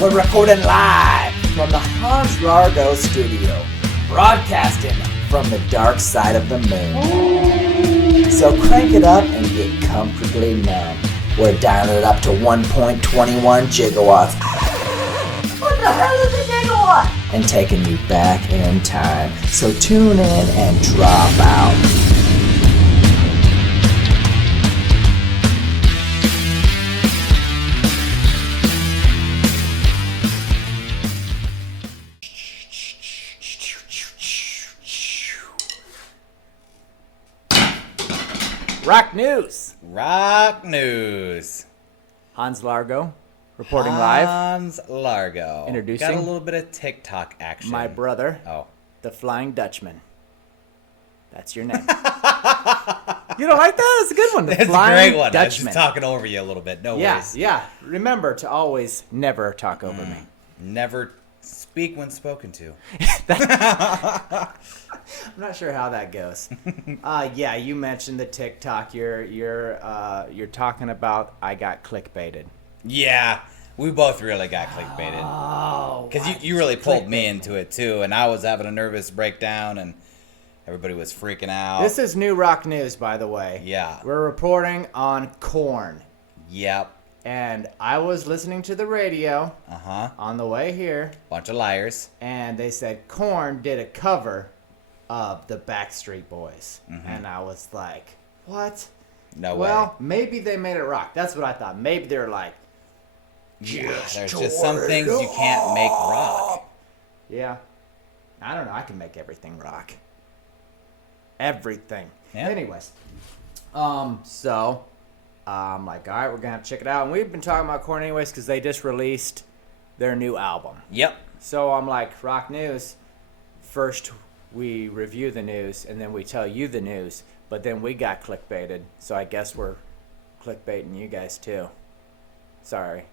We're recording live from the Hans Largo studio, broadcasting from the dark side of the moon. So crank it up and get comfortably numb. We're dialing it up to 1.21 gigawatts. What the hell is a gigawatt? And taking you back in time. So tune in and drop out. Rock news. Hans Largo, reporting live. Hans Largo. Introducing. Got a little bit of TikTok action. My brother. Oh. The Flying Dutchman. That's your name. You don't like that? It's a good one. The That's Flying a great one. Dutchman. I was just talking over you a little bit. No worries. Yeah. Remember to always never talk over me. Never speak when spoken to. I'm not sure how that goes. Yeah, you mentioned the TikTok. You're talking about I got clickbaited. Yeah, we both really got clickbaited. Oh, Because you really pulled me into it too, and I was having a nervous breakdown, and everybody was freaking out. This is new rock news, by the way. Yeah. We're reporting on Korn. Yep. And I was listening to the radio Uh-huh. on the way here, Bunch of liars. and they said Korn did a cover of the Backstreet Boys. And I was like, what? No way. Well, maybe they made it rock. That's what I thought. Maybe they're like, There's just some things you can't make rock. yeah. I don't know. I can make everything rock. Everything. Yeah. Anyways. So I'm like, all right, we're going to have to check it out. And we've been talking about Korn anyways because they just released their new album. Yep. So I'm like, rock news. First, we review the news, and then we tell you the news. But then we got clickbaited. So I guess we're clickbaiting you guys too. Sorry.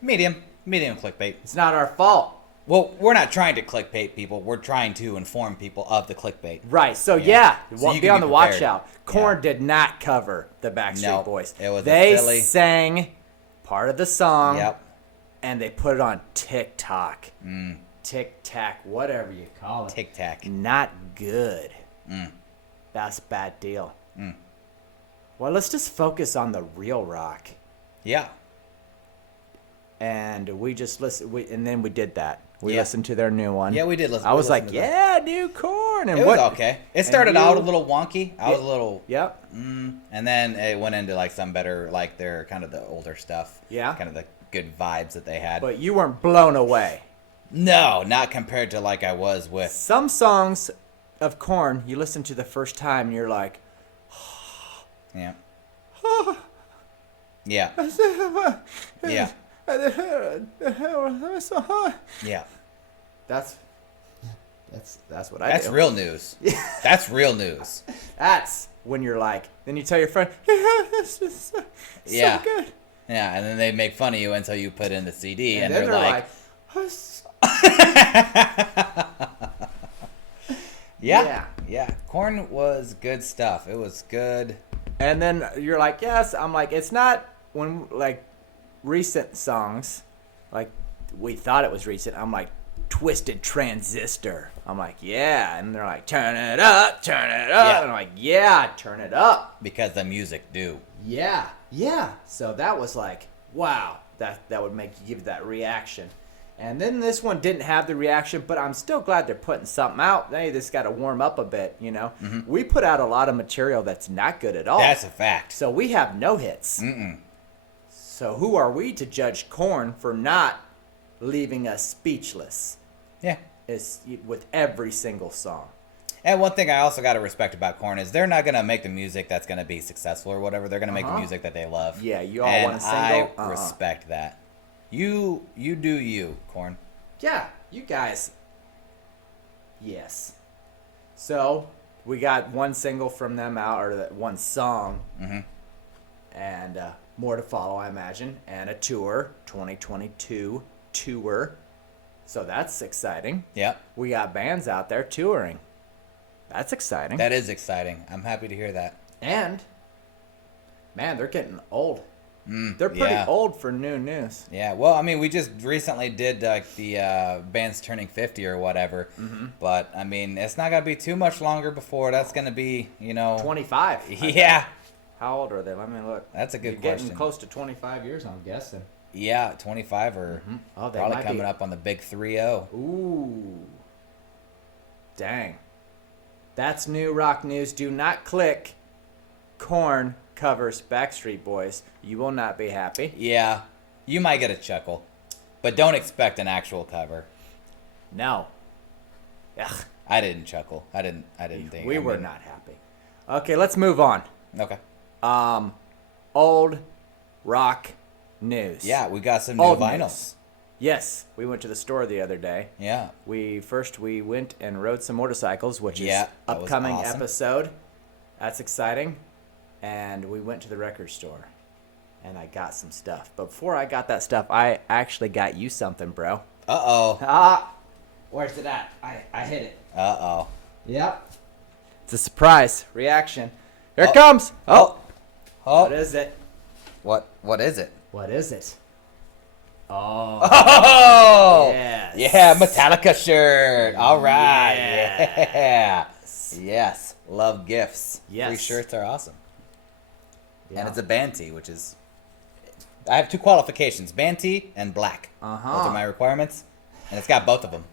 Medium clickbait. It's not our fault. Well, we're not trying to clickbait people. We're trying to inform people of the clickbait. Right. So So you be can on be the watch prepared. out. Korn Yeah. did not cover the Backstreet No, Boys. it was a they silly- sang part of the song. Yep. And they put it on TikTok. Tic-tac, whatever you call it. Tic Tac. Not good. That's a bad deal. Well, let's just focus on the real rock. Yeah. And we just listened, and then we did that. We Yeah. listened to their new one. Yeah, we did listen. I was like, listened to that. yeah, new Korn. And It was okay. It started you- out a little wonky. I was a little, Yep. and then it went into like some better, like their kind of the older stuff. Yeah. Kind of the good vibes that they had. But you weren't blown away. No, not compared to like I was with. Some songs of Korn, you listen to the first time, and you're like, Yeah. Yeah. Yeah. Yeah. That's what I That's do. real news. That's real news. That's when you're like, then you tell your friend, yeah, this is so Yeah. good. Yeah, and then they make fun of you until you put in the CD, and then they're like, "Oh, yeah. Korn was good stuff. It was good. and then you're like, yes. I'm like, it's not when like recent songs, like we thought it was recent. I'm like, Twisted Transistor. I'm like, yeah, and they're like, turn it up, Yeah. and I'm like, yeah, turn it up. Because the music do. Yeah. So that was like, wow, that would make you give that reaction. And then this one didn't have the reaction, but I'm still glad they're putting something out. They just got to warm up a bit, you know. We put out a lot of material that's not good at all. That's a fact. So we have no hits. So who are we to judge Korn for not leaving us speechless? Yeah. It's with every single song. And one thing I also got to respect about Korn is they're not going to make the music that's going to be successful or whatever. They're going to make the music that they love. Yeah, you all and want a single? I respect that. You do you, Korn. Yeah, you guys. Yes. So we got one single from them out, or that one song, and more to follow, I imagine, and a tour, 2022 tour. So that's exciting. Yep. We got bands out there touring. That's exciting. That is exciting. I'm happy to hear that. And man, they're getting old. They're pretty old for new news. Yeah, well, I mean, we just recently did like the bands turning 50 or whatever, but I mean, it's not gonna be too much longer before that's gonna be, 25. Yeah. How old are they? Let me look. That's a good You're question. getting close to 25 years, I'm guessing. Yeah, 25 or they probably might coming be. up on the big 3-0. Ooh. Dang. That's new rock news. Do not click. Korn covers Backstreet Boys. You will not be happy. Yeah, you might get a chuckle, but don't expect an actual cover. No. Ugh. I didn't chuckle. I didn't think. We were not happy. Okay, let's move on. Okay. Old rock news. Yeah, we got some new Old vinyls. news. Yes, we went to the store the other day. Yeah. We went and rode some motorcycles, which is that was upcoming awesome. episode. That's exciting. And we went to the record store, and I got some stuff. But before I got that stuff, I actually got you something, bro. Uh-oh. Where's it at? I hit it. Uh-oh. Yep. It's a surprise reaction. Here it comes. Oh. What is it? What is it? What is it? Oh. Oh! Yes. Yeah, Metallica shirt. All right. Yes. Yeah. Yes. Love gifts. Yes. Free shirts are awesome. Yeah. And it's a band tee, which is... I have 2 qualifications. Band tee and black. Those are my requirements. And it's got both of them.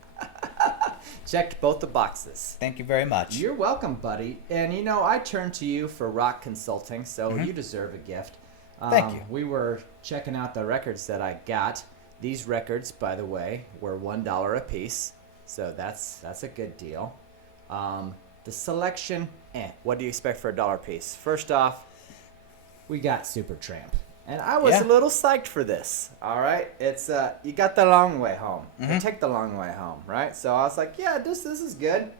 Checked both the boxes. Thank you very much. You're welcome, buddy. And I turned to you for rock consulting, so you deserve a gift. Thank you. We were checking out the records that I got. These records, by the way, were $1 a piece, so that's a good deal. The selection, what do you expect for $1 a piece? First off, we got Supertramp. And I was a little psyched for this. All right, it's you got the long way home. You take the long way home, right? So I was like, yeah, this is good.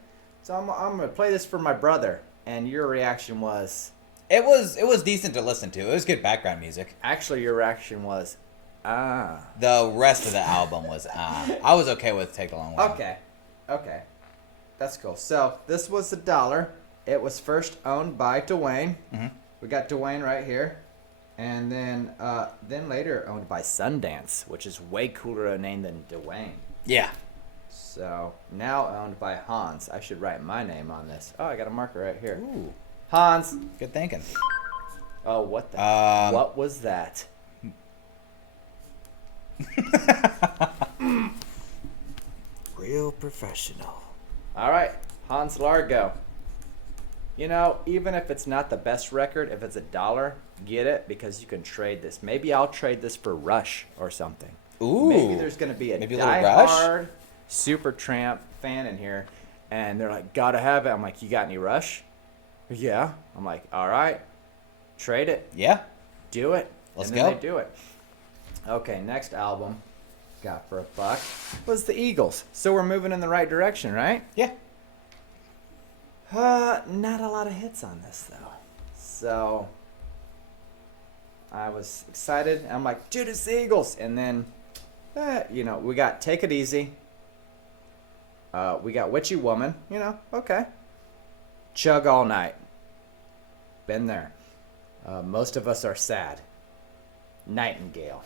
So I'm gonna play this for my brother. And your reaction was? It was decent to listen to. It was good background music. Actually, your reaction was, The rest of the album was I was okay with Take the Long Way. Okay, that's cool. So this was $1. It was first owned by Dwayne. We got Dwayne right here. And then later owned by Sundance, which is way cooler a name than Dwayne. Yeah. So now owned by Hans. I should write my name on this. Oh, I got a marker right here. Ooh. Hans. Good thinking. Oh, what the? What was that? Real professional. All right, Hans Largo. Even if it's not the best record, if it's $1, get it because you can trade this. Maybe I'll trade this for Rush or something. Ooh. Maybe there's going to be a die-hard Supertramp fan in here, and they're like, gotta have it. I'm like, you got any Rush? Yeah. I'm like, all right, trade it. Yeah. Do it. Let's and then go. They do it. Okay, next album got for $1 was the Eagles. So we're moving in the right direction, right? Yeah. Not a lot of hits on this though. So I was excited. I'm like, dude, it's the Eagles. And then, we got Take It Easy. We got Witchy Woman. Okay. Chug All Night. Been there. Most of Us Are Sad. Nightingale.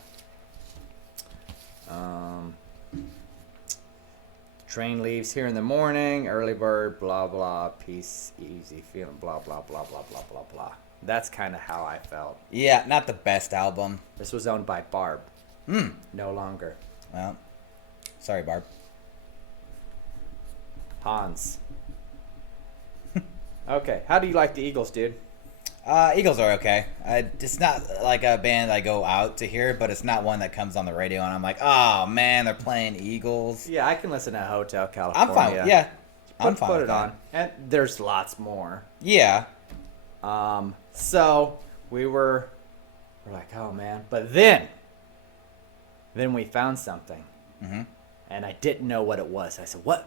Train leaves here in the morning, early bird, blah, blah, peace, easy feeling, blah, blah, blah, blah, blah, blah, blah. That's kind of how I felt. Yeah, not the best album. This was owned by Barb. No longer. Well, sorry, Barb. Hans. Okay, how do you like the Eagles, dude? Eagles are okay. It's not like a band I go out to hear, but it's not one that comes on the radio and I'm like, oh man, they're playing Eagles. Yeah, I can listen to Hotel California. I'm fine. Yeah, I'm fine. Put with it that. on, and there's lots more. Yeah. So we're like, oh man, but then we found something, and I didn't know what it was. I said, what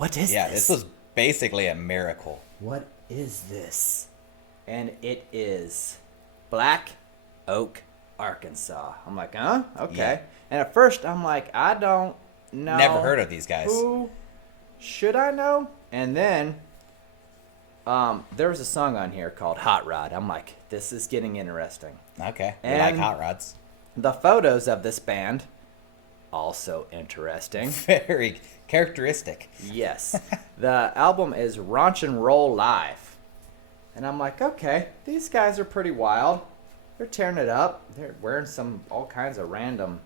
is this? Yeah, this was basically a miracle. What is this? And it is Black Oak, Arkansas. I'm like, huh? Okay. Yeah. And at first, I'm like, I don't know. Never heard of these guys. Who should I know? And then there was a song on here called Hot Rod. I'm like, this is getting interesting. Okay. You And like hot rods? the photos of this band, also interesting. Very characteristic. Yes. The album is Raunch and Roll Live. And I'm like, okay, these guys are pretty wild. They're tearing it up. They're wearing all kinds of random,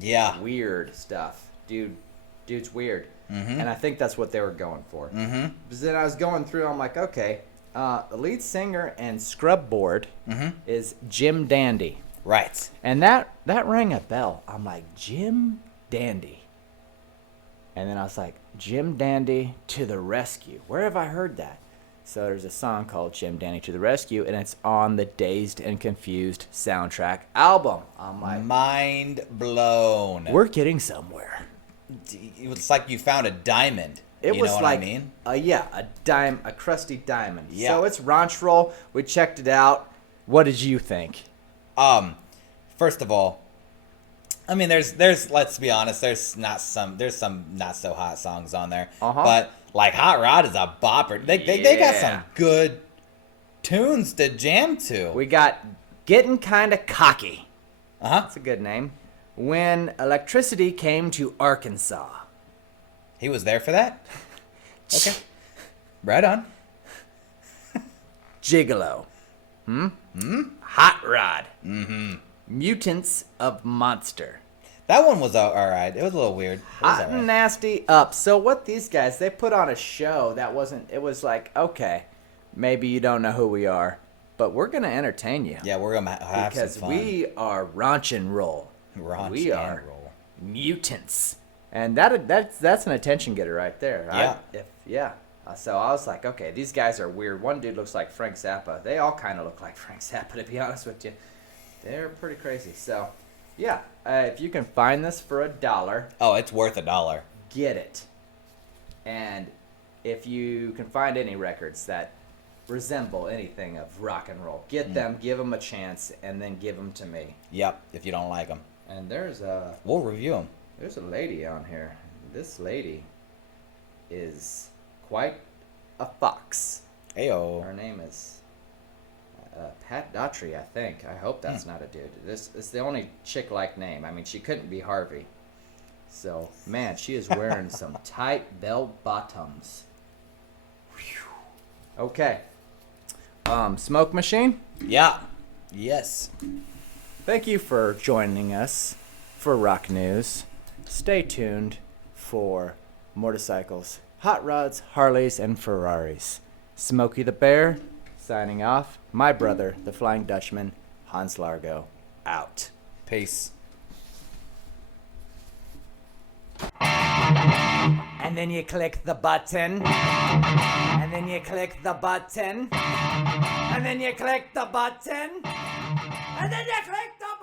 Yeah. weird stuff. Dude's weird. Mm-hmm. And I think that's what they were going for. Mm-hmm. But then I was going through, I'm like, okay, the lead singer and scrub board is Jim Dandy. Right. And that rang a bell. I'm like, Jim Dandy. And then I was like, Jim Dandy to the rescue. Where have I heard that? So there's a song called Jim Dandy to the Rescue, and it's on the Dazed and Confused soundtrack album. I'm like, Mind blown. we're getting somewhere. It's like you found a diamond. It you was know what like, I mean? a crusty diamond. Yeah. So it's Raunch Roll. We checked it out. What did you think? First of all, I mean, there's let's be honest, there's some not so hot songs on there, but like Hot Rod is a bopper. They got some good tunes to jam to. We got Getting Kinda Cocky. That's a good name. When Electricity Came to Arkansas. He was there for that? Okay. Right on. Gigolo. Hot Rod. Mutants of Monster. That one was all right. It was a little weird. It was Hot all right. and Nasty Up. So what these guys, they put on a show that it was like, okay, maybe you don't know who we are, but we're going to entertain you. Yeah, we're going to have Because some fun. we are Raunch and Roll. We are mutants. And that's an attention getter right there. Yeah. So I was like, okay, these guys are weird. One dude looks like Frank Zappa. They all kind of look like Frank Zappa, to be honest with you. They're pretty crazy. So, yeah, if you can find this for $1, Oh, it's worth $1. get it. And if you can find any records that resemble anything of rock and roll, get them, give them a chance, and then give them to me. Yep, if you don't like them. And We'll review them. there's a lady on here. This lady is quite a fox. Ayo. Her name is Pat Daughtry, I think. I hope that's not a dude. This is the only chick-like name. I mean, she couldn't be Harvey. So, man, she is wearing some tight bell-bottoms. Okay. Smoke Machine, Yeah. Yes. thank you for joining us for Rock News. Stay tuned for motorcycles, hot rods, Harleys, and Ferraris. Smokey the Bear, signing off. My brother, the Flying Dutchman, Hans Largo, out. Peace. And then you click the button. And then you click the button. And then you click the button. And then you click the button.